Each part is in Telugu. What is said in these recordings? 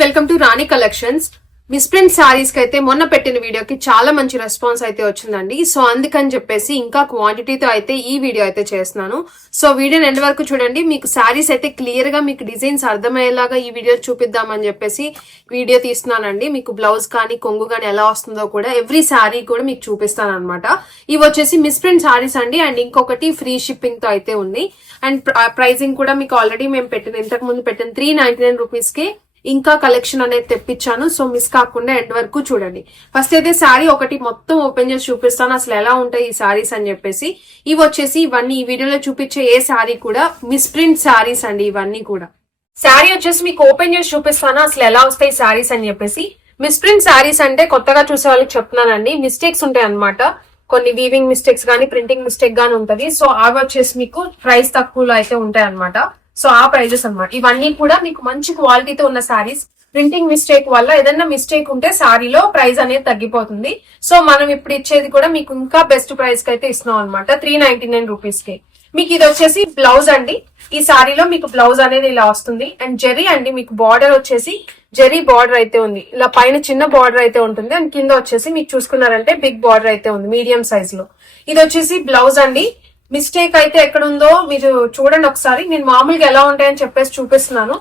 Welcome to Rani collections. Misprint సారీస్కి అయితే మొన్న పెట్టిన వీడియోకి చాలా మంచి రెస్పాన్స్ అయితే వచ్చిందండి. సో అందుకని చెప్పేసి ఇంకా క్వాంటిటీతో అయితే ఈ వీడియో అయితే చేస్తున్నాను. సో వీడియోని ఎండ్ వరకు చూడండి. మీకు సారీస్ అయితే క్లియర్గా మీకు డిజైన్స్ అర్థమయ్యేలాగా ఈ వీడియో చూపిద్దామని చెప్పేసి వీడియో తీస్తున్నానండి. మీకు బ్లౌజ్ కానీ కొంగు కానీ ఎలా వస్తుందో కూడా ఎవ్రీ శారీ కూడా మీకు చూపిస్తాను అనమాట ఇవి వచ్చేసి మిస్ప్రింట్ సారీస్ అండి. అండ్ ఇంకొకటి ఫ్రీ షిప్పింగ్తో అయితే ఉంది. అండ్ ప్రైసింగ్ కూడా మీకు ఆల్రెడీ మేము పెట్టిన ఇంతకు ముందు పెట్టిన త్రీ నైన్టీ నైన్ రూపీస్కి ఇంకా కలెక్షన్ అనేది తెప్పించాను. సో మిస్ కాకుండా ఎండ్ వరకు చూడండి. ఫస్ట్ అయితే శారీ ఒకటి మొత్తం ఓపెన్ చేసి చూపిస్తాను. అసలు ఎలా ఉంటాయి ఈ శారీస్ అని చెప్పేసి. ఇవి వచ్చేసి ఇవన్నీ ఈ వీడియోలో చూపించే ఏ శారీ కూడా మిస్ప్రింట్ శారీస్ అండి ఇవన్నీ కూడా. శారీ వచ్చేసి మీకు ఓపెన్ చేసి చూపిస్తాను. అసలు ఎలా వస్తాయి శారీస్ అని చెప్పేసి. మిస్ప్రింట్ శారీస్ అంటే కొత్తగా చూసే వాళ్ళకి చెప్తున్నానండి. మిస్టేక్స్ ఉంటాయి అనమాట కొన్ని వీవింగ్ మిస్టేక్స్ కానీ ప్రింటింగ్ మిస్టేక్ గానీ ఉంటది. సో అవి వచ్చేసి మీకు ప్రైస్ తక్కువలో అయితే ఉంటాయి అన్నమాట సో ఆ ప్రైజెస్ అనమాట ఇవన్నీ కూడా మీకు మంచి క్వాలిటీతో ఉన్న శారీస్ ప్రింటింగ్ మిస్టేక్ వల్ల ఏదైనా మిస్టేక్ ఉంటే సారీలో ప్రైస్ అనేది తగ్గిపోతుంది. సో మనం ఇప్పుడు ఇచ్చేది కూడా మీకు ఇంకా బెస్ట్ ప్రైస్కి అయితే ఇస్తున్నాం అనమాట త్రీ నైన్టీ నైన్ రూపీస్కి. మీకు ఇది వచ్చేసి బ్లౌజ్ అండి. ఈ సారీలో మీకు బ్లౌజ్ అనేది ఇలా వస్తుంది. అండ్ జెరీ అండి మీకు బార్డర్ వచ్చేసి జెరీ బార్డర్ అయితే ఉంది. ఇలా పైన చిన్న బార్డర్ అయితే ఉంటుంది. అండ్ కింద వచ్చేసి మీకు చూసుకున్నారంటే బిగ్ బార్డర్ అయితే ఉంది మీడియం సైజ్లో. ఇది వచ్చేసి బ్లౌజ్ అండి. మిస్టేక్ అయితే ఎక్కడ ఉందో మీరు చూడండి ఒకసారి. నేను మామూలుగా ఎలా ఉంటాయని చెప్పేసి చూపిస్తున్నాను.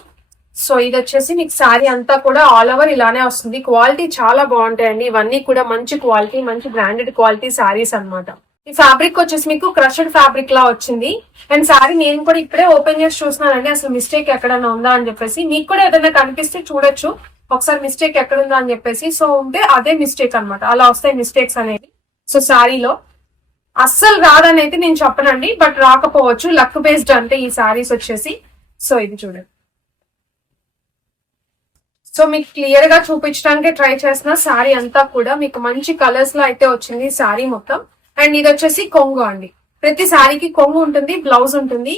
సో ఇది వచ్చేసి మీకు శారీ అంతా కూడా ఆల్ ఓవర్ ఇలానే వస్తుంది. క్వాలిటీ చాలా బాగుంటాయండి. ఇవన్నీ కూడా మంచి క్వాలిటీ మంచి బ్రాండెడ్ క్వాలిటీ శారీస్ అన్నమాట. ఈ ఫ్యాబ్రిక్ వచ్చేసి మీకు క్రషడ్ ఫ్యాబ్రిక్ లా వచ్చింది. అండ్ శారీ నేను కూడా ఇప్పుడే ఓపెన్ చేసి చూస్తున్నానండి. అసలు మిస్టేక్ ఎక్కడైనా ఉందా అని చెప్పేసి. మీకు కూడా ఏదైనా కనిపిస్తే చూడొచ్చు. ఒకసారి మిస్టేక్ ఎక్కడ ఉందా అని చెప్పేసి. సో ఉంటే అదే మిస్టేక్ అన్నమాట. అలా వస్తాయి మిస్టేక్స్ అనేవి. సో శారీలో అస్సలు రాదని అయితే నేను చెప్పనండి బట్ రాకపోవచ్చు. లక్ బేస్డ్ అంటే ఈ శారీస్ వచ్చేసి. సో ఇది చూడండి. సో మీకు క్లియర్గా చూపించడానికి ట్రై చేసిన శారీ అంతా కూడా మీకు మంచి కలర్స్లో అయితే వచ్చింది శారీ మొత్తం. అండ్ ఇది వచ్చేసి కొంగు అండి. ప్రతి సారీకి కొంగు ఉంటుంది బ్లౌజ్ ఉంటుంది.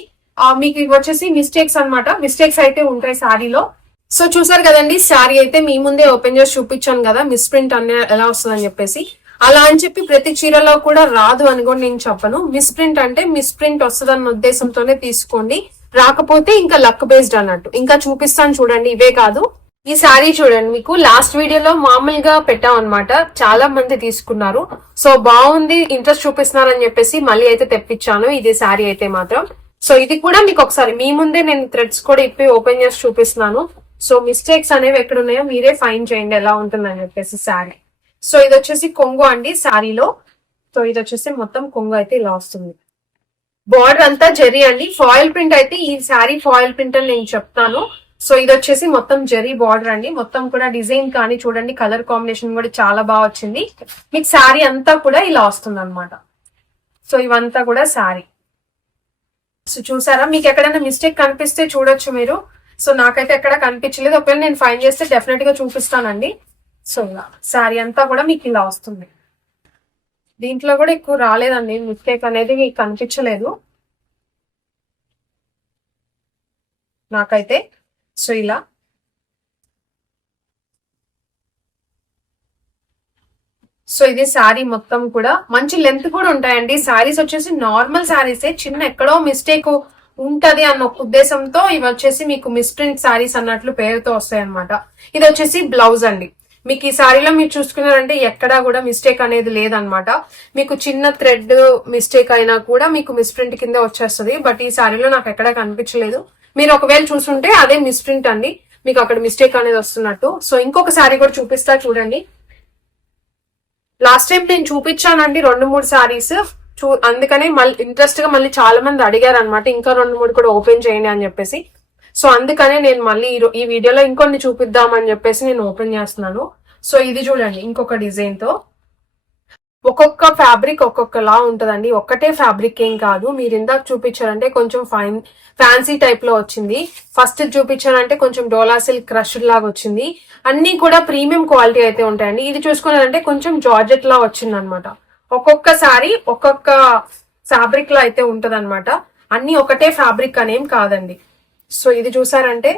మీకు ఇవి వచ్చేసి మిస్టేక్స్ అన్నమాట. మిస్టేక్స్ అయితే ఉంటాయి శారీలో. సో చూసారు కదండి శారీ అయితే మీ ముందే ఓపెన్ చేసి చూపించాను కదా మిస్ ప్రింట్ అనే ఎలా వస్తుందని చెప్పేసి. అలా అని చెప్పి ప్రతి చీరలో కూడా రాదు అని కూడా నేను చెప్పను. మిస్ ప్రింట్ అంటే మిస్ ప్రింట్ వస్తుందన్న ఉద్దేశంతోనే తీసుకోండి. రాకపోతే ఇంకా లక్ బేస్డ్ అన్నట్టు. ఇంకా చూపిస్తాను చూడండి ఇవే కాదు. ఈ శారీ చూడండి మీకు. లాస్ట్ వీడియోలో మామూలుగా పెట్టాం అనమాట చాలా మంది తీసుకున్నారు. సో బాగుంది ఇంట్రెస్ట్ చూపిస్తున్నారని చెప్పేసి మళ్ళీ అయితే తెప్పించాను. ఇది శారీ అయితే మాత్రం. సో ఇది కూడా మీకు ఒకసారి మీ ముందే నేను థ్రెడ్స్ కూడా ఇప్పి ఓపెన్ చేసి చూపిస్తున్నాను. సో మిస్టేక్స్ అనేవి ఎక్కడ ఉన్నాయో మీరే ఫైన్ చేయండి ఎలా ఉంటుందని చెప్పేసి శారీ. సో ఇది వచ్చేసి కొంగు అండి శారీలో. సో ఇది వచ్చేసి మొత్తం కొంగు అయితే ఇలా వస్తుంది. బార్డర్ అంతా జరీ అండి. ఫాయిల్ ప్రింట్ అయితే ఈ శారీ ఫాయిల్ ప్రింట్ అని నేను చెప్తాను. సో ఇది వచ్చేసి మొత్తం జరీ బార్డర్ అండి. మొత్తం కూడా డిజైన్ కానీ చూడండి కలర్ కాంబినేషన్ కూడా చాలా బాగా వచ్చింది. మీకు శారీ అంతా కూడా ఇలా వస్తుంది అనమాట సో ఇవంతా కూడా శారీ. సో చూసారా మీకు ఎక్కడైనా మిస్టేక్ కనిపిస్తే చూడొచ్చు మీరు. సో నాకైతే ఎక్కడ కనిపించలేదు. ఒకవేళ నేను ఫైన్ చేస్తే డెఫినెట్గా చూపిస్తానండి. సో శారీ అంతా కూడా మీకు ఇలా వస్తుంది. దీంట్లో కూడా ఎక్కువ రాలేదండి. మిస్టేక్ అనేది మీకు కనిపించలేదు. నాకైతే. సో ఇలా. సో ఇది శారీ మొత్తం కూడా మంచి లెంత్ కూడా ఉంటాయండి. శారీస్ వచ్చేసి నార్మల్ శారీసే చిన్న ఎక్కడో మిస్టేక్ ఉంటది అన్న ఒక ఉద్దేశంతో ఇవి వచ్చేసి మీకు మిస్ప్రింట్ శారీస్ అన్నట్లు పేరుతో వస్తాయి అనమాట ఇది వచ్చేసి బ్లౌజ్ అండి. మీకు ఈ శారీలో మీరు చూసుకున్నారంటే ఎక్కడా కూడా మిస్టేక్ అనేది లేదనమాట మీకు చిన్న థ్రెడ్ మిస్టేక్ అయినా కూడా మీకు మిస్ప్రింట్ కింద వచ్చేస్తుంది. బట్ ఈ శారీలో నాకు ఎక్కడా కనిపించలేదు. మీరు ఒకవేళ చూసుంటే అదే మిస్ప్రింట్ అండి. మీకు అక్కడ మిస్టేక్ అనేది వస్తున్నట్టు. సో ఇంకొక శారీ కూడా చూపిస్తా చూడండి. లాస్ట్ టైం నేను చూపించానండి రెండు మూడు సారీస్ చూ అందుకనే మళ్ళీ ఇంట్రెస్ట్గా మళ్ళీ చాలా మంది అడిగారు అనమాట ఇంకా రెండు మూడు కూడా ఓపెన్ చేయండి అని చెప్పేసి. సో అందుకనే నేను మళ్ళీ ఈ ఈ వీడియోలో ఇంకొన్ని చూపిద్దామని చెప్పేసి నేను ఓపెన్ చేస్తున్నాను. సో ఇది చూడండి ఇంకొక డిజైన్తో. ఒక్కొక్క ఫ్యాబ్రిక్ ఒక్కొక్కలా ఉంటుందండి. ఒక్కటే ఫ్యాబ్రిక్ ఏం కాదు. మీరు ఇందాక చూపించారంటే కొంచెం ఫైన్ ఫ్యాన్సీ టైప్లో వచ్చింది. ఫస్ట్ చూపించారంటే కొంచెం డోలా సిల్క్ క్రష్ లాగా వచ్చింది. అన్ని కూడా ప్రీమియం క్వాలిటీ అయితే ఉంటాయండి. ఇది చూసుకున్నారంటే కొంచెం జార్జెట్ లా వచ్చింది అనమాట ఒక్కొక్క సారీ ఒక్కొక్క ఫ్యాబ్రిక్లో అయితే ఉంటది అన్ని ఒకటే ఫ్యాబ్రిక్ అనేం కాదండి. సో ఇది చూసారంటే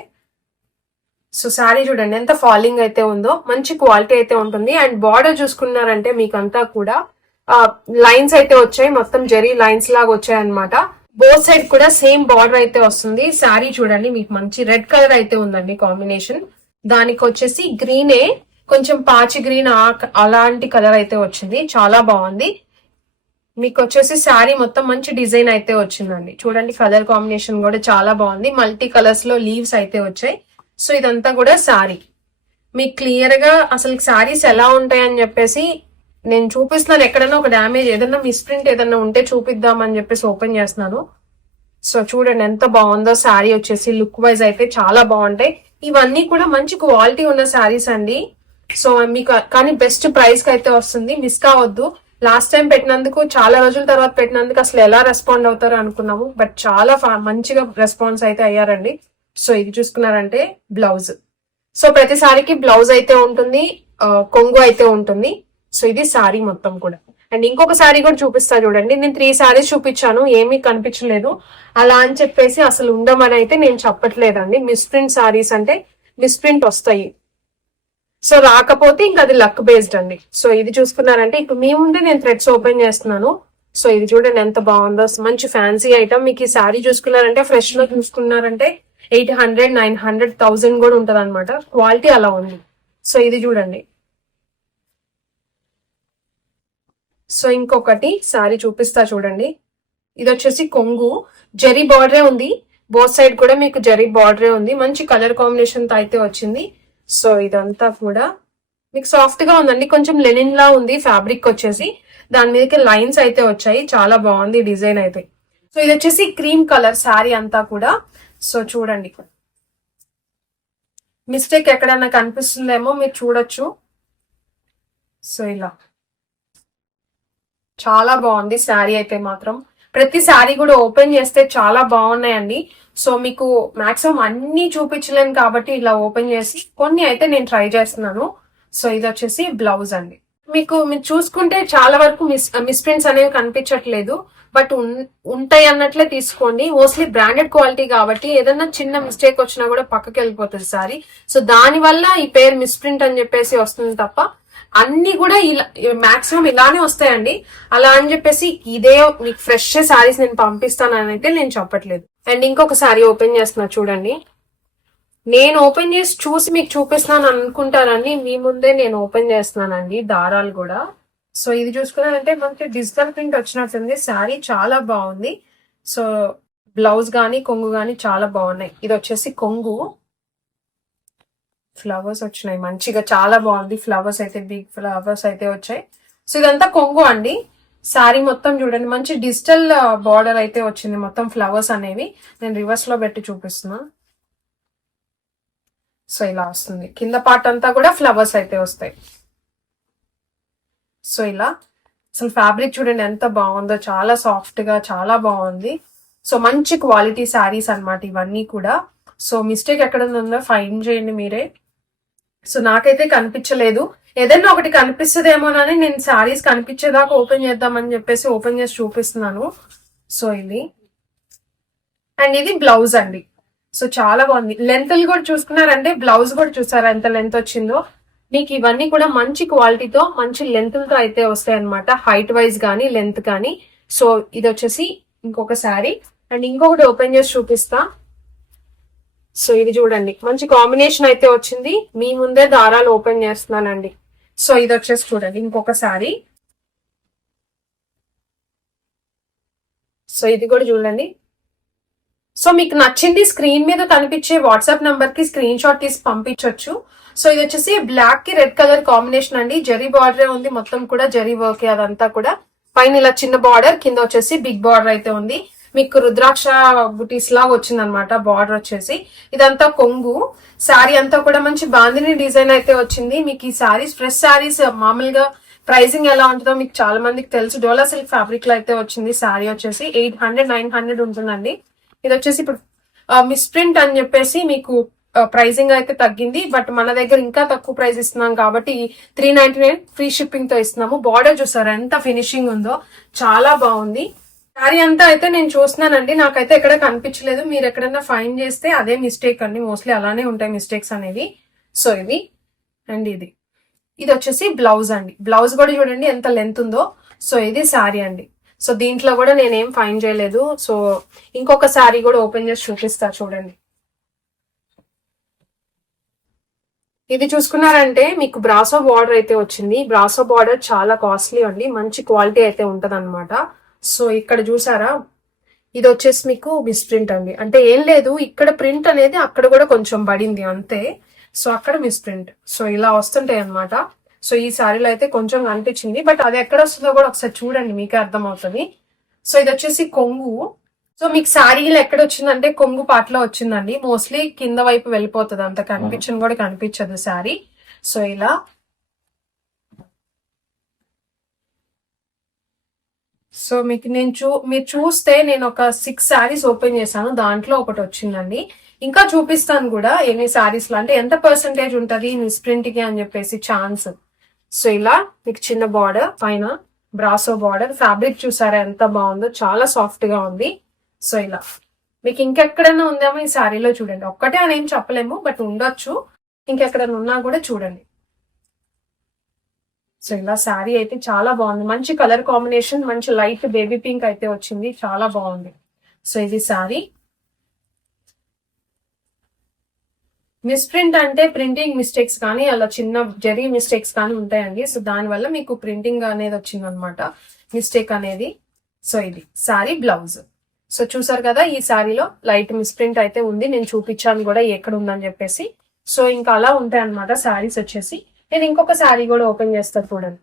సో శారీ చూడండి ఎంత ఫాలింగ్ అయితే ఉందో మంచి క్వాలిటీ అయితే ఉంటుంది. అండ్ బార్డర్ చూసుకున్నారంటే మీకు అంతా కూడా లైన్స్ అయితే వచ్చాయి. మొత్తం జెరీ లైన్స్ లాగా వచ్చాయి అనమాట బోత్ సైడ్ కూడా సేమ్ బార్డర్ అయితే వస్తుంది. శారీ చూడండి మీకు మంచి రెడ్ కలర్ అయితే ఉందండి కాంబినేషన్. దానికి వచ్చేసి గ్రీనే కొంచెం పాచి గ్రీన్ అలాంటి కలర్ అయితే వచ్చింది. చాలా బాగుంది. మీకు వచ్చేసి శారీ మొత్తం మంచి డిజైన్ అయితే వచ్చిందండి. చూడండి కలర్ కాంబినేషన్ కూడా చాలా బాగుంది. మల్టీ కలర్స్లో లీవ్స్ అయితే వచ్చాయి. సో ఇదంతా కూడా శారీ. మీకు క్లియర్గా అసలు శారీస్ ఎలా ఉంటాయని చెప్పేసి నేను చూపిస్తున్నాను. ఎక్కడైనా ఒక డ్యామేజ్ ఏదైనా మిస్ప్రింట్ ఏదైనా ఉంటే చూపిద్దామని చెప్పేసి ఓపెన్ చేస్తున్నాను. సో చూడండి ఎంత బాగుందో శారీ వచ్చేసి. లుక్ వైజ్ అయితే చాలా బాగుంటాయి. ఇవన్నీ కూడా మంచి క్వాలిటీ ఉన్న శారీస్ అండి. సో మీకు కానీ బెస్ట్ ప్రైస్కి అయితే వస్తుంది. మిస్ కావద్దు. లాస్ట్ టైం పెట్టినందుకు చాలా రోజుల తర్వాత పెట్టినందుకు అసలు ఎలా రెస్పాండ్ అవుతారో అనుకున్నాము. బట్ చాలా మంచిగా రెస్పాన్స్ అయితే అయ్యారండి. సో ఇది చూసుకున్నారంటే బ్లౌజ్ సో ప్రతి సారీకి బ్లౌజ్ అయితే ఉంటుంది కొంగు అయితే ఉంటుంది. సో ఇది సారీ మొత్తం కూడా. అండ్ ఇంకొక సారీ కూడా చూపిస్తా చూడండి. నేను త్రీ సారీస్ చూపించాను ఏమీ కనిపించలేదు. అలా అని చెప్పేసి అసలు ఉండమని అయితే నేను చెప్పట్లేదండి. మిస్ప్రింట్ సారీస్ అంటే మిస్ప్రింట్ వస్తాయి. సో రాకపోతే ఇంకా అది లక్ బేస్డ్ అండి. సో ఇది చూసుకున్నారంటే ఇప్పుడు మీ ముందే నేను థ్రెడ్స్ ఓపెన్ చేస్తున్నాను. సో ఇది చూడండి ఎంత బాగుందో. మంచి ఫ్యాన్సీ ఐటమ్ మీకు ఈ శారీ చూసుకున్నారంటే ఫ్రెష్లో చూసుకున్నారంటే eight hundred nine hundred thousand కూడా ఉంటది అనమాట క్వాలిటీ అలా ఉంది. సో ఇది చూడండి. సో ఇంకొకటి శారీ చూపిస్తా చూడండి. ఇది వచ్చేసి కొంగు. జరీ బార్డరే ఉంది. బోత్ సైడ్ కూడా మీకు జరీ బార్డరే ఉంది. మంచి కలర్ కాంబినేషన్తో అయితే వచ్చింది. సో ఇదంతా కూడా మీకు సాఫ్ట్గా ఉందండి. కొంచెం లెనిన్ లా ఉంది ఫ్యాబ్రిక్ వచ్చేసి. దాని మీదకి లైన్స్ అయితే వచ్చాయి. చాలా బాగుంది డిజైన్ అయితే. సో ఇది వచ్చేసి క్రీమ్ కలర్ శారీ అంతా కూడా. సో చూడండి మిస్టేక్ ఎక్కడన్నా కనిపిస్తుందేమో మీరు చూడొచ్చు. సో ఇలా. చాలా బాగుంది శారీ అయితే మాత్రం. ప్రతి కూడా ఓపెన్ చేస్తే చాలా బాగున్నాయండి. సో మీకు మాక్సిమం అన్ని చూపించలేను కాబట్టి ఇలా ఓపెన్ చేసి కొన్ని అయితే నేను ట్రై చేస్తున్నాను. సో ఇది వచ్చేసి బ్లౌజ్ అండి. మీకు మీరు చూసుకుంటే చాలా వరకు మిస్ మిస్ప్రింట్స్ అనేవి కనిపించట్లేదు. బట్ ఉంటాయి అన్నట్లే తీసుకోండి. మోస్ట్లీ బ్రాండెడ్ క్వాలిటీ కాబట్టి ఏదన్నా చిన్న మిస్టేక్ వచ్చినా కూడా పక్కకి వెళ్ళిపోతుంది సారీ సో దాని వల్ల ఈ పేరు మిస్ప్రింట్ అని చెప్పేసి వస్తుంది తప్ప అన్ని కూడా ఇలా మాక్సిమం ఇలానే వస్తాయండి. అలా అని చెప్పేసి ఇదే మీకు ఫ్రెష్ సారీస్ నేను పంపిస్తాను అని అయితే నేను చెప్పట్లేదు. అండ్ ఇంకొక సారీ ఓపెన్ చేస్తున్నా చూడండి. నేను ఓపెన్ చేసి చూసి మీకు చూపిస్తున్నాను అనుకుంటారని మీ ముందే నేను ఓపెన్ చేస్తున్నానండి దారాలు కూడా. సో ఇది చూసుకున్నారంటే మనకి డిజిటల్ ప్రింట్ వచ్చినట్టుంది. శారీ చాలా బాగుంది. సో బ్లౌజ్ కానీ కొంగు కానీ చాలా బాగున్నాయి. ఇది వచ్చేసి కొంగు. ఫ్లవర్స్ వచ్చినాయి. మంచిగా చాలా బాగుంది. ఫ్లవర్స్ అయితే బిగ్ ఫ్లవర్స్ అయితే వచ్చాయి. సో ఇదంతా కొంగు అండి. శారీ మొత్తం చూడండి. మంచి డిజిటల్ బార్డర్ అయితే వచ్చింది మొత్తం ఫ్లవర్స్ అనేవి. నేను రివర్స్లో పెట్టి చూపిస్తున్నా. సో ఇలా వస్తుంది. కింద పార్ట్ అంతా కూడా ఫ్లవర్స్ అయితే వస్తాయి. సో ఇలా. అసలు ఫ్యాబ్రిక్ చూడండి ఎంత బాగుందో. చాలా సాఫ్ట్గా చాలా బాగుంది. సో మంచి క్వాలిటీ శారీస్ అన్నమాట ఇవన్నీ కూడా. సో మిస్టేక్ ఎక్కడ ఉందో? ఫైన్ చేయండి మీరే. సో నాకైతే కనిపించలేదు. ఏదైనా ఒకటి కనిపిస్తుందేమోనని నేను శారీస్ కనిపించేదాకా ఓపెన్ చేద్దామని చెప్పేసి ఓపెన్ చేసి చూపిస్తున్నాను. సో ఇది. అండ్ ఇది బ్లౌజ్ అండి. సో చాలా బాగుంది. లెంత్ కూడా చూసుకున్నారంటే బ్లౌజ్ కూడా చూసారా ఎంత లెంత్ వచ్చిందో? మీకు ఇవన్నీ కూడా మంచి క్వాలిటీతో మంచి లెంత్తో అయితే వస్తాయి అనమాట హైట్ వైజ్ కానీ లెంత్ కానీ సో ఇది వచ్చేసి ఇంకొక శారీ అండ్ ఇంకొకటి ఓపెన్ చేసి చూపిస్తా. సో ఇది చూడండి. మంచి కాంబినేషన్ అయితే వచ్చింది. మీ ముందే దారాలు ఓపెన్ చేస్తున్నానండి. సో ఇది వచ్చేసి చూడండి. ఇంకొక శారీ సో ఇది కూడా చూడండి. సో మీకు నచ్చింది స్క్రీన్ మీద కనిపించే వాట్సాప్ నంబర్కి స్క్రీన్ షాట్ తీసి పంపించవచ్చు సో ఇది వచ్చేసి బ్లాక్కి రెడ్ కలర్ కాంబినేషన్ అండి. జరీ బార్డరే ఉంది. మొత్తం కూడా జరీ వర్క్ అదంతా కూడా. పైన ఇలా చిన్న బార్డర్ కింద వచ్చేసి బిగ్ బార్డర్ అయితే ఉంది. మీకు రుద్రాక్ష బుటీస్ లాగా వచ్చింది అనమాట బార్డర్ వచ్చేసి. ఇదంతా కొంగు. శారీ అంతా కూడా మంచి బాందిని డిజైన్ అయితే వచ్చింది. మీకు ఈ శారీస్ ఫ్రెష్ శారీస్ మామూలుగా ప్రైసింగ్ ఎలా ఉంటుందో మీకు చాలా మందికి తెలుసు. డోలా సిల్క్ ఫ్యాబ్రిక్లో అయితే వచ్చింది శారీ వచ్చేసి. ఎయిట్ హండ్రెడ్ నైన్ హండ్రెడ్ ఉంటుందండి. ఇది వచ్చేసి ఇప్పుడు మిస్ప్రింట్ అని చెప్పేసి మీకు ప్రైసింగ్ అయితే తగ్గింది. బట్ మన దగ్గర ఇంకా తక్కువ ప్రైస్ ఇస్తున్నాం కాబట్టి త్రీ నైన్టీ నైన్ ఫ్రీ షిప్పింగ్తో ఇస్తున్నాము. బార్డర్ చూసారు ఎంత ఫినిషింగ్ ఉందో? చాలా బాగుంది. శారీ అంతా అయితే నేను చూస్తున్నానండి. నాకైతే ఎక్కడ కనిపించలేదు. మీరు ఎక్కడైనా ఫైన్ చేస్తే అదే మిస్టేక్ అండి. మోస్ట్లీ అలానే ఉంటాయి మిస్టేక్స్ అనేవి. సో ఇది అండ్ ఇది. ఇది వచ్చేసి బ్లౌజ్ అండి. బ్లౌజ్ కూడా చూడండి ఎంత లెంత్ ఉందో. సో ఇది శారీ అండి. సో దీంట్లో కూడా నేనేం ఫైన్ చేయలేదు. సో ఇంకొక శారీ కూడా ఓపెన్ చేసి చూపిస్తా చూడండి. ఇది చూసుకున్నారంటే మీకు బ్రాసో బార్డర్ అయితే వచ్చింది. బ్రాసో బార్డర్ చాలా కాస్ట్లీ అండి. మంచి క్వాలిటీ అయితే ఉంటది అనమాట సో ఇక్కడ చూసారా? ఇది వచ్చేసి మీకు మిస్ ప్రింట్ అండి. అంటే ఏం లేదు ఇక్కడ ప్రింట్ అనేది అక్కడ కూడా కొంచెం పడింది అంతే. సో అక్కడ మిస్ ప్రింట్ సో ఇలా వస్తుంటాయి అనమాట సో ఈ శారీలో అయితే కొంచెం కనిపించింది. బట్ అది ఎక్కడ వస్తుందో కూడా ఒకసారి చూడండి మీకే అర్థమవుతుంది. సో ఇది వచ్చేసి కొంగు. సో మీకు శారీలు ఎక్కడ వచ్చిందంటే కొంగు పాటలో వచ్చిందండి. మోస్ట్లీ కింద వైపు వెళ్ళిపోతుంది. అంత కనిపించని కూడా కనిపించదు శారీ సో ఇలా సో మీకు నేను చూ మీరు చూస్తే నేను ఒక సిక్స్ శారీస్ ఓపెన్ చేశాను. దాంట్లో ఒకటి వచ్చిందండి. ఇంకా చూపిస్తాను కూడా ఎన్ని శారీస్లో. అంటే ఎంత పర్సంటేజ్ ఉంటుంది మిస్ప్రింట్కి అని చెప్పేసి ఛాన్స్ సో ఇలా మీకు చిన్న బార్డర్ పైన బ్రాసో బార్డర్ ఫ్యాబ్రిక్ చూసారా ఎంత బాగుందో? చాలా సాఫ్ట్గా ఉంది. సో ఇలా. మీకు ఇంకెక్కడైనా ఉందేమో ఈ శారీలో చూడండి. ఒక్కటే అని ఏం చెప్పలేము బట్ ఉండొచ్చు. ఇంకెక్కడైనా ఉన్నా కూడా చూడండి. సో ఇలా శారీ అయితే చాలా బాగుంది. మంచి కలర్ కాంబినేషన్ మంచి లైట్ బేబీ పింక్ అయితే వచ్చింది. చాలా బాగుంది. సో ఇది శారీ. మిస్ప్రింట్ అంటే ప్రింటింగ్ మిస్టేక్స్ కానీ అలా చిన్న జరీ మిస్టేక్స్ కానీ ఉంటాయండి. సో దానివల్ల మీకు ప్రింటింగ్ అనేది వచ్చింది అనమాట మిస్టేక్ అనేది. సో ఇది శారీ బ్లౌజ్. సో చూసారు కదా ఈ శారీలో లైట్ మిస్ప్రింట్ అయితే ఉంది. నేను చూపించాను కూడా ఎక్కడ ఉందని చెప్పేసి. సో ఇంకా అలా ఉంటాయి అనమాట శారీస్ వచ్చేసి. నేను ఇంకొక శారీ కూడా ఓపెన్ చేస్తాను చూడండి.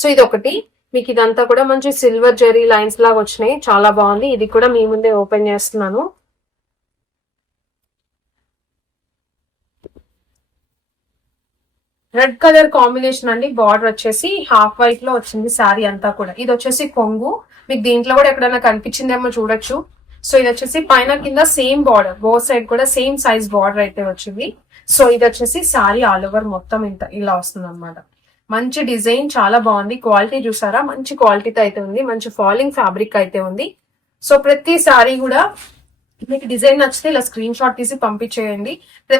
సో ఇది ఒకటి మీకు ఇదంతా కూడా మంచి సిల్వర్ జెరీ లైన్స్ లాగా వచ్చినాయి. చాలా బాగుంది. ఇది కూడా మీ ముందే ఓపెన్ చేస్తున్నాను. రెడ్ కలర్ కాంబినేషన్ అండి. బార్డర్ వచ్చేసి హాఫ్ వైట్లో వచ్చింది శారీ అంతా కూడా. ఇది వచ్చేసి కొంగు. మీకు దీంట్లో కూడా ఎక్కడైనా కనిపించిందేమో చూడొచ్చు. సో ఇది వచ్చేసి పైన కింద సేమ్ బార్డర్. బో సైడ్ కూడా సేమ్ సైజ్ బార్డర్ అయితే వచ్చింది. సో ఇది వచ్చేసి శారీ ఆల్ ఓవర్ మొత్తం ఇంత ఇలా వస్తుంది అనమాట మంచి డిజైన్ చాలా బాగుంది. క్వాలిటీ చూసారా? మంచి క్వాలిటీతో అయితే ఉంది. మంచి ఫాలింగ్ ఫ్యాబ్రిక్ అయితే ఉంది. సో ప్రతి శారీ కూడా మీకు డిజైన్ నచ్చితే ఇలా స్క్రీన్ షాట్ తీసి పంపించేయండి.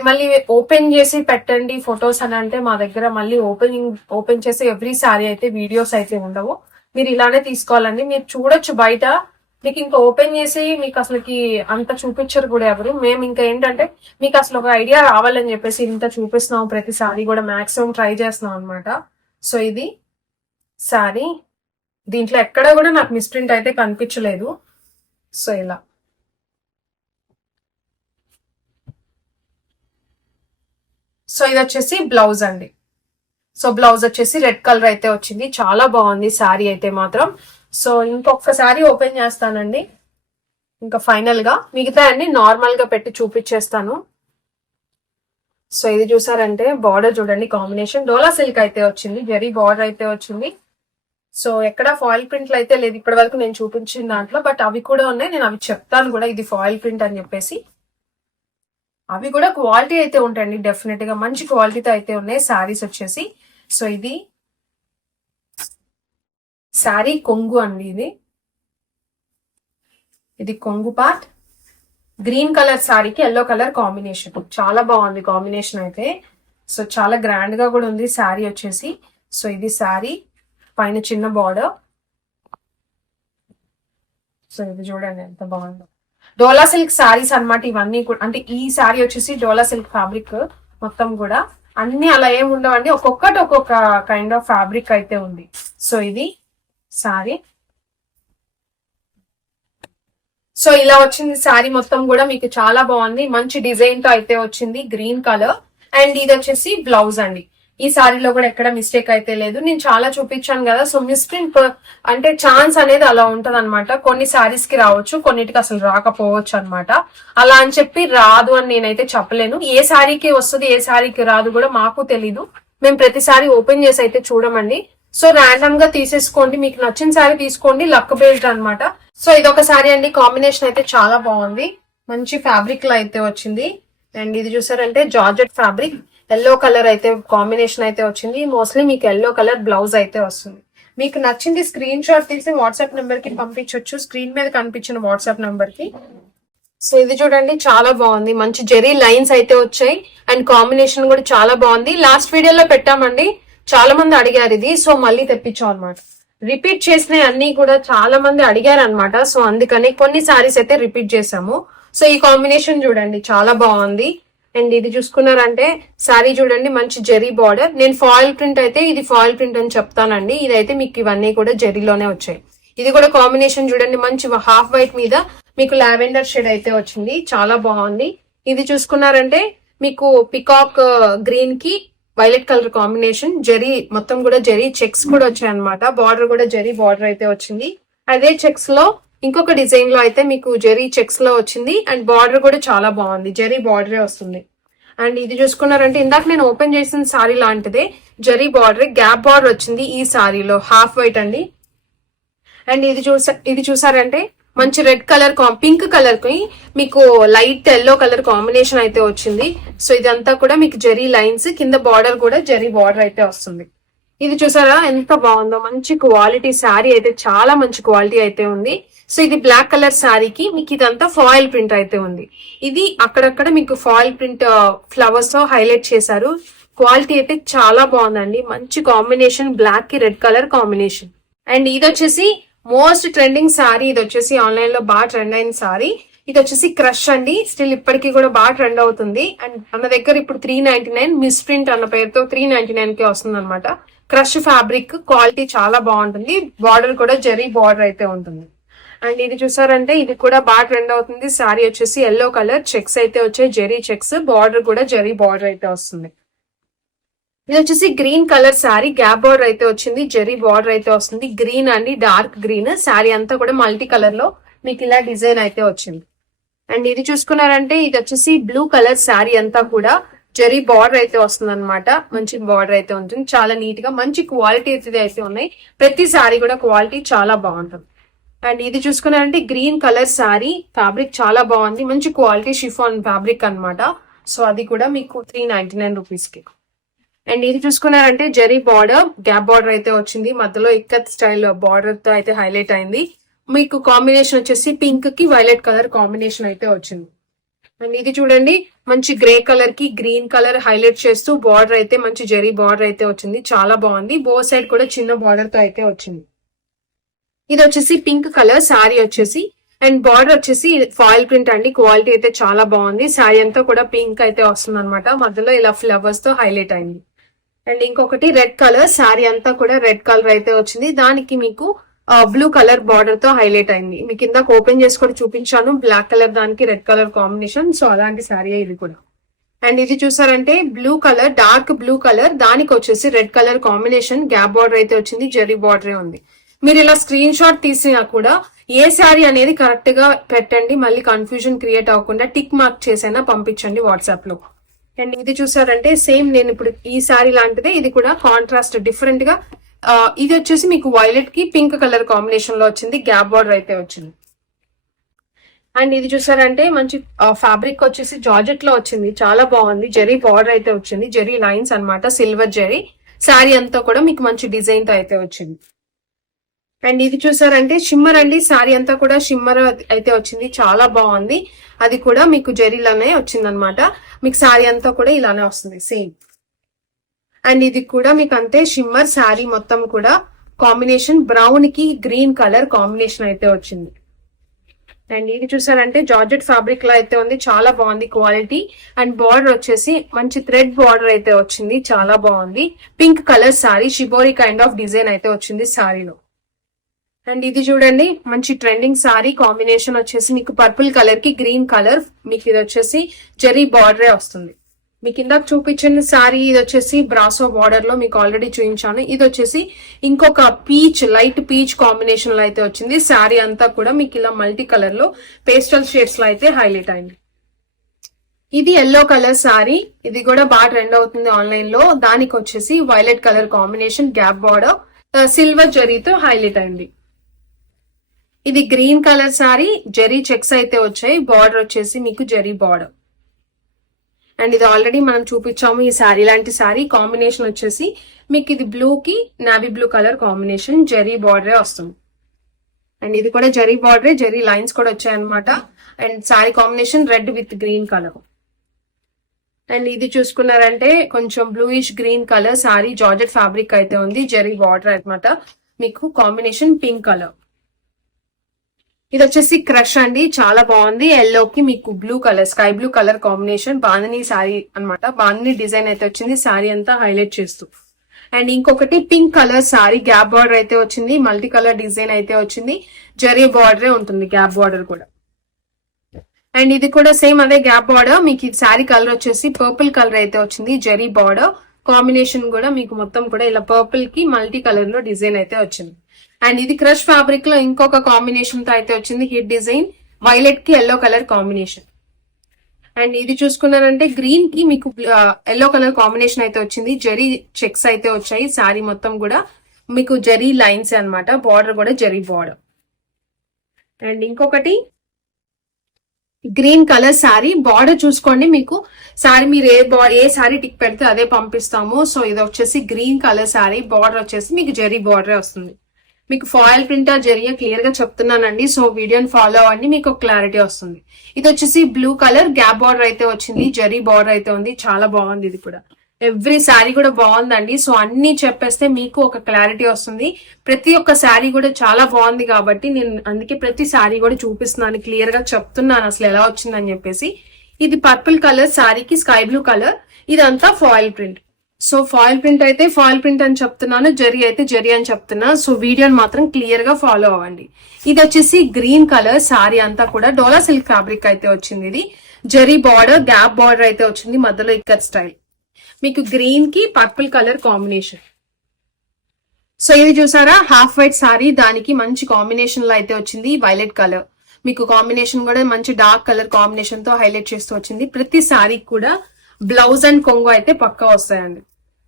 మళ్ళీ ఓపెన్ చేసి పెట్టండి ఫొటోస్ అని అంటే మా దగ్గర మళ్ళీ ఓపెనింగ్ ఓపెన్ చేసి ఎవ్రీ సారీ అయితే వీడియోస్ అయితే ఉండవు. మీరు ఇలానే తీసుకోవాలండి. మీరు చూడొచ్చు బయట మీకు ఇంకా ఓపెన్ చేసి మీకు అసలుకి అంత చూపించరు కూడా ఎవరు. మేము ఇంకా ఏంటంటే మీకు అసలు ఒక ఐడియా రావాలని చెప్పేసి ఇంత చూపిస్తున్నాం ప్రతిసారి కూడా మాక్సిమం ట్రై చేస్తున్నాం అనమాట సో ఇది సారీ. దీంట్లో ఎక్కడ కూడా నాకు మిస్ప్రింట్ అయితే కనిపించలేదు. సో ఇలా. సో ఇది వచ్చేసి బ్లౌజ్ అండి. సో బ్లౌజ్ వచ్చేసి రెడ్ కలర్ అయితే వచ్చింది. చాలా బాగుంది శారీ అయితే మాత్రం. సో ఇంకొక ఓపెన్ చేస్తానండి. ఇంకా ఫైనల్గా మిగతా అన్ని నార్మల్గా పెట్టి చూపించేస్తాను. సో ఇది చూసారంటే బార్డర్ చూడండి కాంబినేషన్. డోలా సిల్క్ అయితే వచ్చింది జరీ బార్డర్ అయితే వచ్చింది. సో ఎక్కడ ఫాయిల్ ప్రింట్లు అయితే లేదు ఇప్పటి వరకు నేను చూపించిన దాంట్లో బట్ అవి కూడా ఉన్నాయి నేను అవి చెప్తాను కూడా ఇది ఫాయిల్ ప్రింట్ అని చెప్పేసి. అవి కూడా క్వాలిటీ అయితే ఉంటాయండి డెఫినెట్గా మంచి క్వాలిటీతో అయితే ఉన్నాయి శారీస్ వచ్చేసి. సో ఇది శారీ కొంగు అండి ఇది. ఇది కొంగు పార్ట్. గ్రీన్ కలర్ శారీకి ఎల్లో కలర్ కాంబినేషన్. చాలా బాగుంది కాంబినేషన్ అయితే. సో చాలా గ్రాండ్గా కూడా ఉంది శారీ వచ్చేసి. సో ఇది శారీ పైన చిన్న బార్డర్ సో ఇది చూడండి ఎంత బాగుందో. డోలా సిల్క్ శారీస్ అన్నమాట ఇవన్నీ కూడా. అంటే ఈ శారీ వచ్చేసి డోలా సిల్క్ ఫ్యాబ్రిక్ మొత్తం కూడా. అన్ని అలా ఏమి ఉండవండి. ఒక్కొక్కటి ఒక్కొక్క కైండ్ ఆఫ్ ఫ్యాబ్రిక్ అయితే ఉంది. సో ఇది సారీ. సో ఇలా వచ్చింది శారీ మొత్తం కూడా మీకు చాలా బాగుంది. మంచి డిజైన్తో అయితే వచ్చింది గ్రీన్ కలర్. అండ్ ఇది వచ్చేసి బ్లౌజ్ అండి. ఈ సారీలో కూడా ఎక్కడ మిస్టేక్ అయితే లేదు. నేను చాలా చూపించాను కదా సో మిస్ప్రింట్ అంటే ఛాన్స్ అనేది అలా ఉంటది అనమాట కొన్ని సారీస్కి రావచ్చు కొన్నిటికి అసలు రాకపోవచ్చు అనమాట అలా అని చెప్పి రాదు అని నేనైతే చెప్పలేను. ఏ శారీకి వస్తుంది ఏ శారీకి రాదు కూడా మాకు తెలీదు. మేము ప్రతిసారి ఓపెన్ చేసి అయితే చూడమండి. సో ర్యాండమ్గా తీసేసుకోండి. మీకు నచ్చిన సారీ తీసుకోండి. లక్ బేస్డ్ అనమాట సో ఇది ఒక సారీ అండి. కాంబినేషన్ అయితే చాలా బాగుంది. మంచి ఫ్యాబ్రిక్లో అయితే వచ్చింది. అండ్ ఇది చూసారంటే జార్జెట్ ఫ్యాబ్రిక్ ఎల్లో కలర్ అయితే కాంబినేషన్ అయితే వచ్చింది. మోస్ట్లీ మీకు ఎల్లో కలర్ బ్లౌజ్ అయితే వస్తుంది. మీకు నచ్చింది స్క్రీన్ షాట్ తీసి వాట్సాప్ నెంబర్కి పంపించవచ్చు స్క్రీన్ మీద కనిపించిన వాట్సాప్ నెంబర్కి. సో ఇది చూడండి చాలా బాగుంది. మంచి జెరీ లైన్స్ అయితే వచ్చాయి. అండ్ కాంబినేషన్ కూడా చాలా బాగుంది. లాస్ట్ వీడియోలో పెట్టామండి. చాలా మంది అడిగారు ఇది. సో మళ్ళీ తెప్పించాం అనమాట రిపీట్ చేసిన అన్ని కూడా చాలా మంది అడిగారు అనమాట సో అందుకని కొన్ని సారీస్ అయితే రిపీట్ చేసాము సో ఈ కాంబినేషన్ చూడండి చాలా బాగుంది. అండ్ ఇది చూసుకున్నారంటే సారీ చూడండి మంచి జెరీ బార్డర్. నేను ఫాయిల్ ప్రింట్ అయితే ఇది ఫాయిల్ ప్రింట్ అని చెప్తానండి. ఇదైతే మీకు ఇవన్నీ కూడా జెరీలోనే వచ్చాయి. ఇది కూడా కాంబినేషన్ చూడండి మంచి హాఫ్ వైట్ మీద మీకు లావెండర్ షేడ్ అయితే వచ్చింది. చాలా బాగుంది. ఇది చూసుకున్నారంటే మీకు పికాక్ గ్రీన్కి వైలెట్ కలర్ కాంబినేషన్. జరీ మొత్తం కూడా జరీ చెక్స్ కూడా వచ్చాయి అనమాట బార్డర్ కూడా జరీ బార్డర్ అయితే వచ్చింది. అదే చెక్స్లో ఇంకొక డిజైన్లో అయితే మీకు జెరీ చెక్స్లో వచ్చింది. అండ్ బార్డర్ కూడా చాలా బాగుంది. జెరీ బార్డరే వస్తుంది. అండ్ ఇది చూసుకున్నారంటే ఇందాక నేను ఓపెన్ చేసిన సారీ లాంటిదే. జెరీ బార్డర్ గ్యాప్ బార్డర్ వచ్చింది ఈ సారీలో. హాఫ్ వైట్ అండి. అండ్ ఇది చూసా ఇది చూసారంటే మంచి రెడ్ కలర్ పింక్ కలర్కి మీకు లైట్ ఎల్లో కలర్ కాంబినేషన్ అయితే వచ్చింది. సో ఇదంతా కూడా మీకు జెరీ లైన్స్ కింద బార్డర్ కూడా జెరీ బార్డర్ అయితే వస్తుంది. ఇది చూసారా? ఎంత బాగుందో. మంచి క్వాలిటీ శారీ అయితే చాలా మంచి క్వాలిటీ అయితే ఉంది. సో ఇది బ్లాక్ కలర్ శారీకి మీకు ఇదంతా ఫాయిల్ ప్రింట్ అయితే ఉంది. ఇది అక్కడక్కడ మీకు ఫాయిల్ ప్రింట్ ఫ్లవర్స్తో హైలైట్ చేశారు. క్వాలిటీ అయితే చాలా బాగుందండి. మంచి కాంబినేషన్ బ్లాక్కి రెడ్ కలర్ కాంబినేషన్. అండ్ ఇది వచ్చేసి మోస్ట్ ట్రెండింగ్ సారీ ఇది వచ్చేసి ఆన్లైన్లో బాగా ట్రెండ్ అయిన సారీ ఇది వచ్చేసి క్రష్ అండి. స్టిల్ ఇప్పటికీ కూడా బాగా ట్రెండ్ అవుతుంది. అండ్ మన దగ్గర ఇప్పుడు three ninety nine misprint అన్న పేరుతో త్రీ నైన్టీ నైన్కి వస్తుంది అనమాట క్రష్ ఫ్యాబ్రిక్ క్వాలిటీ చాలా బాగుంటుంది. బార్డర్ కూడా జెరీ బార్డర్ అయితే ఉంటుంది. అండ్ ఇది చూసారంటే ఇది కూడా బాగా ట్రెండ్ అవుతుంది. సారీ వచ్చేసి ఎల్లో కలర్ చెక్స్ అయితే వచ్చాయి. జెరీ చెక్స్ బార్డర్ కూడా జెరీ బార్డర్ అయితే వస్తుంది. ఇది వచ్చేసి green colour sari. Gap border అయితే వచ్చింది జెరీ బార్డర్ అయితే వస్తుంది. గ్రీన్ అండి డార్క్ గ్రీన్. శారీ అంతా కూడా మల్టీ కలర్లో మీకు ఇలా డిజైన్ అయితే వచ్చింది. అండ్ ఇది చూసుకున్నారంటే ఇది వచ్చేసి బ్లూ కలర్ శారీ అంతా కూడా జెరీ బార్డర్ అయితే వస్తుంది అనమాట మంచి బార్డర్ అయితే ఉంటుంది. చాలా నీట్గా మంచి క్వాలిటీ అయితే అయితే ఉన్నాయి. ప్రతి శారీ కూడా క్వాలిటీ చాలా బాగుంటుంది. అండ్ ఇది చూసుకున్నారంటే గ్రీన్ కలర్ శారీ. ఫ్యాబ్రిక్ చాలా బాగుంది. మంచి క్వాలిటీ షిఫాన్ ఫ్యాబ్రిక్ అన్నమాట. సో అది కూడా మీకు త్రీ నైన్టీ నైన్ రూపీస్కి అండ్ ఇది చూసుకున్నారంటే జరీ బార్డర్ గ్యాప్ బార్డర్ అయితే వచ్చింది. మధ్యలో ఇక్కత్ స్టైల్ బార్డర్తో అయితే హైలైట్ అయింది. మీకు కాంబినేషన్ వచ్చేసి పింక్కి వైలెట్ కలర్ కాంబినేషన్ అయితే వచ్చింది. అండ్ ఇది చూడండి మంచి గ్రే కలర్కి గ్రీన్ కలర్ హైలైట్ చేస్తూ బార్డర్ అయితే మంచి జరీ బార్డర్ అయితే వచ్చింది. చాలా బాగుంది. బో సైడ్ కూడా చిన్న బార్డర్తో అయితే వచ్చింది. ఇది వచ్చేసి పింక్ కలర్ శారీ వచ్చేసి. అండ్ బార్డర్ వచ్చేసి ఫాయిల్ ప్రింట్ అండి. క్వాలిటీ అయితే చాలా బాగుంది. శారీ అంతా కూడా పింక్ అయితే వస్తుంది అనమాట మధ్యలో ఇలా ఫ్లవర్స్తో హైలైట్ అయింది. అండ్ ఇంకొకటి రెడ్ కలర్ శారీ అంతా కూడా రెడ్ కలర్ అయితే వచ్చింది. దానికి మీకు బ్లూ కలర్ బార్డర్తో హైలైట్ అయింది. మీకు ఇందాక ఓపెన్ చేసి కూడా చూపించాను బ్లాక్ కలర్ దానికి రెడ్ కలర్ కాంబినేషన్. సో అలాంటి శారీ ఇది కూడా. అండ్ ఇది చూసారంటే blue colour dark blue colour. దానికి వచ్చేసి red colour combination. Gap border అయితే వచ్చింది జెరీ బార్డరే ఉంది. మీరు ఇలా స్క్రీన్ షాట్ తీసినా కూడా ఏ శారీ అనేది కరెక్ట్గా పెట్టండి మళ్ళీ కన్ఫ్యూజన్ క్రియేట్ అవ్వకుండా టిక్ మార్క్ చేసైనా పంపించండి వాట్సాప్లో అండ్ ఇది చూసారంటే సేమ్ నేను ఇప్పుడు ఈ సారీ లాంటిదే ఇది కూడా కాంట్రాస్ట్ డిఫరెంట్గా. ఇది వచ్చేసి మీకు వైలెట్కి పింక్ కలర్ కాంబినేషన్లో వచ్చింది గ్యాప్ బార్డర్ అయితే వచ్చింది. అండ్ ఇది చూసారంటే మంచి ఫ్యాబ్రిక్ వచ్చేసి జార్జెట్లో వచ్చింది చాలా బాగుంది. జెరీ బార్డర్ అయితే వచ్చింది జెరీ లైన్స్ అన్నమాట సిల్వర్ జెరీ. శారీ అంతా కూడా మీకు మంచి డిజైన్తో అయితే వచ్చింది. అండ్ ఇది చూసారంటే షిమ్మర్ అండి శారీ అంతా కూడా షిమ్మర్ అయితే వచ్చింది చాలా బాగుంది. అది కూడా మీకు జెరీలోనే వచ్చింది అనమాట మీకు శారీ అంతా కూడా ఇలానే వస్తుంది సేమ్. అండ్ ఇది కూడా మీకు అంతే షిమ్మర్ శారీ మొత్తం కూడా కాంబినేషన్ బ్రౌన్కి గ్రీన్ కలర్ కాంబినేషన్ అయితే వచ్చింది. అండ్ ఇది చూసారంటే జార్జెట్ ఫ్యాబ్రిక్లో అయితే ఉంది చాలా బాగుంది క్వాలిటీ. అండ్ బార్డర్ వచ్చేసి మంచి థ్రెడ్ బార్డర్ అయితే వచ్చింది చాలా బాగుంది. Pink colour sari shibori kind of design అయితే వచ్చింది సారీలో. అండ్ ఇది చూడండి మంచి ట్రెండింగ్ సారీ కాంబినేషన్ వచ్చేసి మీకు పర్పుల్ కలర్కి గ్రీన్ కలర్ మీకు ఇది వచ్చేసి జెరీ బార్డరే వస్తుంది. మీకు ఇందాక చూపించిన సారీ ఇది వచ్చేసి బ్రాసో బార్డర్లో మీకు ఆల్రెడీ చూపించాను. ఇది వచ్చేసి ఇంకొక పీచ్ లైట్ పీచ్ కాంబినేషన్లో అయితే వచ్చింది. సారీ అంతా కూడా మీకు ఇలా మల్టీ కలర్లో పేస్టల్ షేడ్స్లో అయితే హైలైట్ అయింది. ఇది ఎల్లో కలర్ సారీ. ఇది కూడా బాగా ట్రెండ్ అవుతుంది ఆన్లైన్లో. దానికి వచ్చేసి violet colour combination gap border silver జరీతో హైలైట్ అయింది. ఇది green colour sari zari checks అయితే వచ్చాయి. బార్డర్ వచ్చేసి మీకు జరీ బార్డర్. అండ్ ఇది ఆల్రెడీ మనం చూపించాము ఈ సారీ లాంటి సారీ కాంబినేషన్ వచ్చేసి మీకు ఇది బ్లూ కి navy blue colour combination zari బార్డరే వస్తుంది. అండ్ ఇది కూడా జరీ బార్డరే జరీ లైన్స్ కూడా వచ్చాయన్నమాట. And sari combination red with green colour. And ఇది చూసుకున్నారంటే కొంచెం bluish green colour sari georgette fabric అయితే ఉంది జెరీ బార్డర్ అన్నమాట. మీకు కాంబినేషన్ పింక్ కలర్. ఇది వచ్చేసి క్రష్ అండి చాలా బాగుంది. ఎల్లో కి మీకు blue colour sky blue colour combination bandhani sari అన్నమాట. బాందని డిజైన్ అయితే వచ్చింది శారీ అంతా హైలైట్ చేస్తూ. అండ్ ఇంకొకటి pink colour sari gap border అయితే వచ్చింది మల్టీ కలర్ డిజైన్ అయితే వచ్చింది. జరీ బార్డరే ఉంటుంది గ్యాప్ బార్డర్ కూడా. అండ్ ఇది కూడా సేమ్ అదే గ్యాప్ బార్డర్ మీకు ఈ శారీ కలర్ వచ్చేసి పర్పుల్ కలర్ అయితే వచ్చింది జరీ బార్డర్ కాంబినేషన్ కూడా మీకు మొత్తం కూడా ఇలా పర్పుల్కి మల్టీ కలర్లో డిజైన్ అయితే వచ్చింది. అండ్ ఇది క్రష్ ఫ్యాబ్రిక్లో ఇంకొక కాంబినేషన్తో అయితే వచ్చింది హిట్ డిజైన్. వైలెట్కి ఎల్లో కలర్ కాంబినేషన్. అండ్ ఇది చూసుకున్నారంటే గ్రీన్కి మీకు ఎల్లో కలర్ కాంబినేషన్ అయితే వచ్చింది. జరీ చెక్స్ అయితే వచ్చాయి. శారీ మొత్తం కూడా మీకు జరీ లైన్స్ అనమాట బార్డర్ కూడా జరీ బార్డర్. అండ్ ఇంకొకటి గ్రీన్ కలర్ శారీ. బార్డర్ చూసుకోండి మీకు. శారీ మీరు ఏ బా ఏ శారీ టిక్ పెడితే అదే పంపిస్తాము. సో ఇది వచ్చేసి గ్రీన్ కలర్ శారీ. బార్డర్ వచ్చేసి మీకు జరీ బార్డరే వస్తుంది. మీకు ఫాయిల్ ప్రింటర్ జరిగే క్లియర్గా చెప్తున్నానండి. సో వీడియోని ఫాలో అవ్వండి మీకు క్లారిటీ వస్తుంది. ఇది వచ్చేసి బ్లూ కలర్ గ్యాప్ బార్డర్ అయితే వచ్చింది జరీ బార్డర్ అయితే ఉంది చాలా బాగుంది ఇది కూడా. ఎవ్రీ శారీ కూడా బాగుందండి. సో అన్ని చెప్పేస్తే మీకు ఒక క్లారిటీ వస్తుంది. ప్రతి ఒక్క శారీ కూడా చాలా బాగుంది కాబట్టి నేను అందుకే ప్రతి శారీ కూడా చూపిస్తున్నాను క్లియర్గా చెప్తున్నాను అసలు ఎలా వచ్చిందని చెప్పేసి. ఇది పర్పుల్ కలర్ శారీకి స్కై బ్లూ కలర్ ఇదంతా foil print. So foil print అయితే ఫాయిల్ ప్రింట్ అని చెప్తున్నాను జరీ అయితే జరీ అని చెప్తున్నా. సో వీడియోని మాత్రం క్లియర్గా ఫాలో అవ్వండి. ఇది వచ్చేసి గ్రీన్ కలర్ సారీ అంతా కూడా డోలా సిల్క్ ఫ్యాబ్రిక్ అయితే వచ్చింది ఇది. జరీ బార్డర్ గ్యాప్ బార్డర్ అయితే వచ్చింది మధ్యలో ఇక్కత్ స్టైల్ మీకు గ్రీన్కి పర్పుల్ కలర్ కాంబినేషన్ సో ఇది చూసారా? హాఫ్ వైట్ సారీ దానికి మంచి కాంబినేషన్లో అయితే వచ్చింది వైలెట్ కలర్ మీకు కాంబినేషన్ కూడా మంచి డార్క్ కలర్ కాంబినేషన్తో హైలైట్ చేస్తూ వచ్చింది. ప్రతి సారీ కూడా బ్లౌజ్ అండ్ కొంగు అయితే పక్కా వస్తాయండి.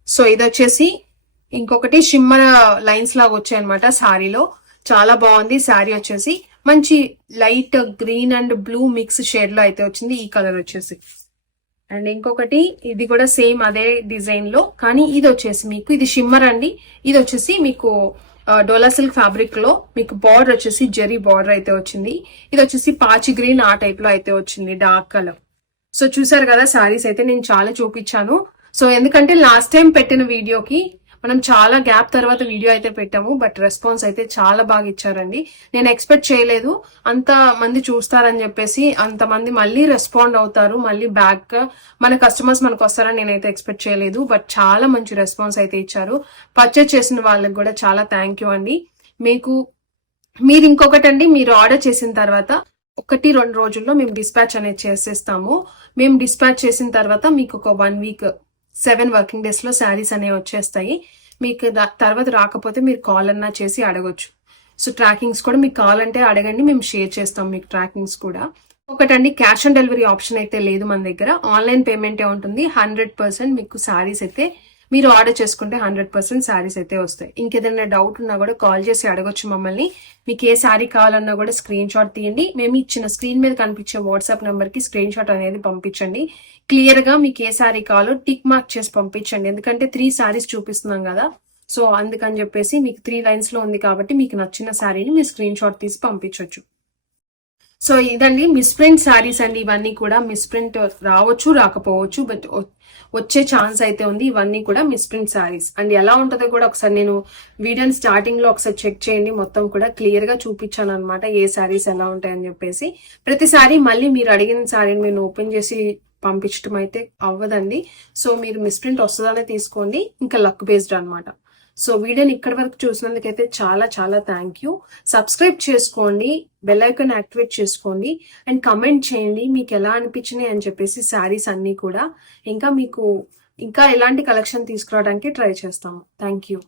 సో ఇది వచ్చేసి ఇంకొకటి షిమ్మర్ లైన్స్ లాగా వచ్చాయి అనమాట శారీలో చాలా బాగుంది. శారీ వచ్చేసి మంచి light green and blue mix షేడ్లో అయితే వచ్చింది. ఈ కలర్ వచ్చేసి. అండ్ ఇంకొకటి ఇది కూడా సేమ్ అదే డిజైన్లో. కానీ ఇది వచ్చేసి మీకు ఇది షిమ్మర్ అండి. ఇది వచ్చేసి మీకు డోలా సిల్క్ ఫ్యాబ్రిక్లో మీకు బార్డర్ వచ్చేసి జెరీ బార్డర్ అయితే వచ్చింది. ఇది వచ్చేసి పాచి గ్రీన్ ఆ టైప్లో అయితే వచ్చింది డార్క్ కలర్. సో చూసారు కదా సారీస్ అయితే నేను చాలా చూపించాను. సో ఎందుకంటే లాస్ట్ టైం పెట్టిన వీడియోకి మనం చాలా గ్యాప్ తర్వాత వీడియో అయితే పెట్టాము బట్ రెస్పాన్స్ అయితే చాలా బాగా ఇచ్చారండి. నేను ఎక్స్పెక్ట్ చేయలేదు. అంత మంది చూస్తారని చెప్పేసి అంతమంది మళ్ళీ రెస్పాండ్ అవుతారు మళ్ళీ బ్యాక్ మన కస్టమర్స్ మనకు వస్తారని నేనైతే ఎక్స్పెక్ట్ చేయలేదు బట్ చాలా మంచి రెస్పాన్స్ అయితే ఇచ్చారు. పర్చేజ్ చేసిన వాళ్ళకి కూడా చాలా థ్యాంక్ యూ అండి. మీకు మీరు ఇంకొకటండి మీరు ఆర్డర్ చేసిన తర్వాత ఒకటి రెండు రోజుల్లో మేము డిస్పాచ్ అనేది చేసేస్తాము. మేము డిస్పాచ్ చేసిన తర్వాత మీకు ఒక వన్ వీక్ సెవెన్ వర్కింగ్ డేస్లో శారీస్ అనేవి వచ్చేస్తాయి. మీకు తర్వాత రాకపోతే మీరు కాల్ అన్నా చేసి అడగొచ్చు. సో ట్రాకింగ్స్ కూడా మీకు కావాలంటే అడగండి. మేము షేర్ చేస్తాం మీకు ట్రాకింగ్స్ కూడా. ఒకటండి క్యాష్ ఆన్ డెలివరీ ఆప్షన్ అయితే లేదు మన దగ్గర. ఆన్లైన్ పేమెంటే ఉంటుంది. హండ్రెడ్ పర్సెంట్ మీకు శారీస్ అయితే మీరు ఆర్డర్ చేసుకుంటే హండ్రెడ్ పర్సెంట్ శారీస్ అయితే వస్తాయి. ఇంకేదైనా డౌట్ ఉన్నా కూడా కాల్ చేసి అడగొచ్చు మమ్మల్ని. మీకు ఏ శారీ కావాలన్నా కూడా స్క్రీన్ షాట్ తీయండి. మేము ఇచ్చిన స్క్రీన్ మీద కనిపించే వాట్సాప్ నెంబర్కి స్క్రీన్ షాట్ అనేది పంపించండి. క్లియర్గా మీకు ఏ శారీ కావాలో టిక్ మార్క్ చేసి పంపించండి. ఎందుకంటే త్రీ శారీస్ చూపిస్తున్నాం కదా. సో అందుకని చెప్పేసి మీకు త్రీ లైన్స్లో ఉంది కాబట్టి మీకు నచ్చిన శారీని మీరు స్క్రీన్ షాట్ తీసి పంపించవచ్చు సో ఇదండి మిస్ప్రింట్ శారీస్ అండి ఇవన్నీ కూడా మిస్ప్రింట్ రావచ్చు రాకపోవచ్చు బట్ వచ్చే ఛాన్స్ అయితే ఉంది ఇవన్నీ కూడా మిస్ప్రింట్ శారీస్. అండ్ ఎలా ఉంటుందో కూడా ఒకసారి నేను వీడియోని స్టార్టింగ్లో ఒకసారి చెక్ చేయండి మొత్తం కూడా క్లియర్గా చూపించాను అనమాట ఏ శారీస్ ఎలా ఉంటాయని చెప్పేసి. ప్రతిసారి మళ్ళీ మీరు అడిగిన శారీని నేను ఓపెన్ చేసి పంపించడం అయితే అవ్వదండి. సో మీరు మిస్ప్రింట్ వస్తుందనే తీసుకోండి ఇంకా లక్ బేస్డ్ అనమాట సో వీడియోని ఇక్కడి వరకు చూసినందుకైతే చాలా చాలా థ్యాంక్ యూ సబ్స్క్రైబ్ చేసుకోండి బెల్ ఐకాన్ యాక్టివేట్ చేసుకోండి అండ్ కమెంట్ చేయండి మీకు ఎలా అనిపించినాయి అని చెప్పేసి శారీస్ అన్నీ కూడా. ఇంకా మీకు ఇంకా ఎలాంటి కలెక్షన్ తీసుకురావడానికి ట్రై చేస్తాము. Thank you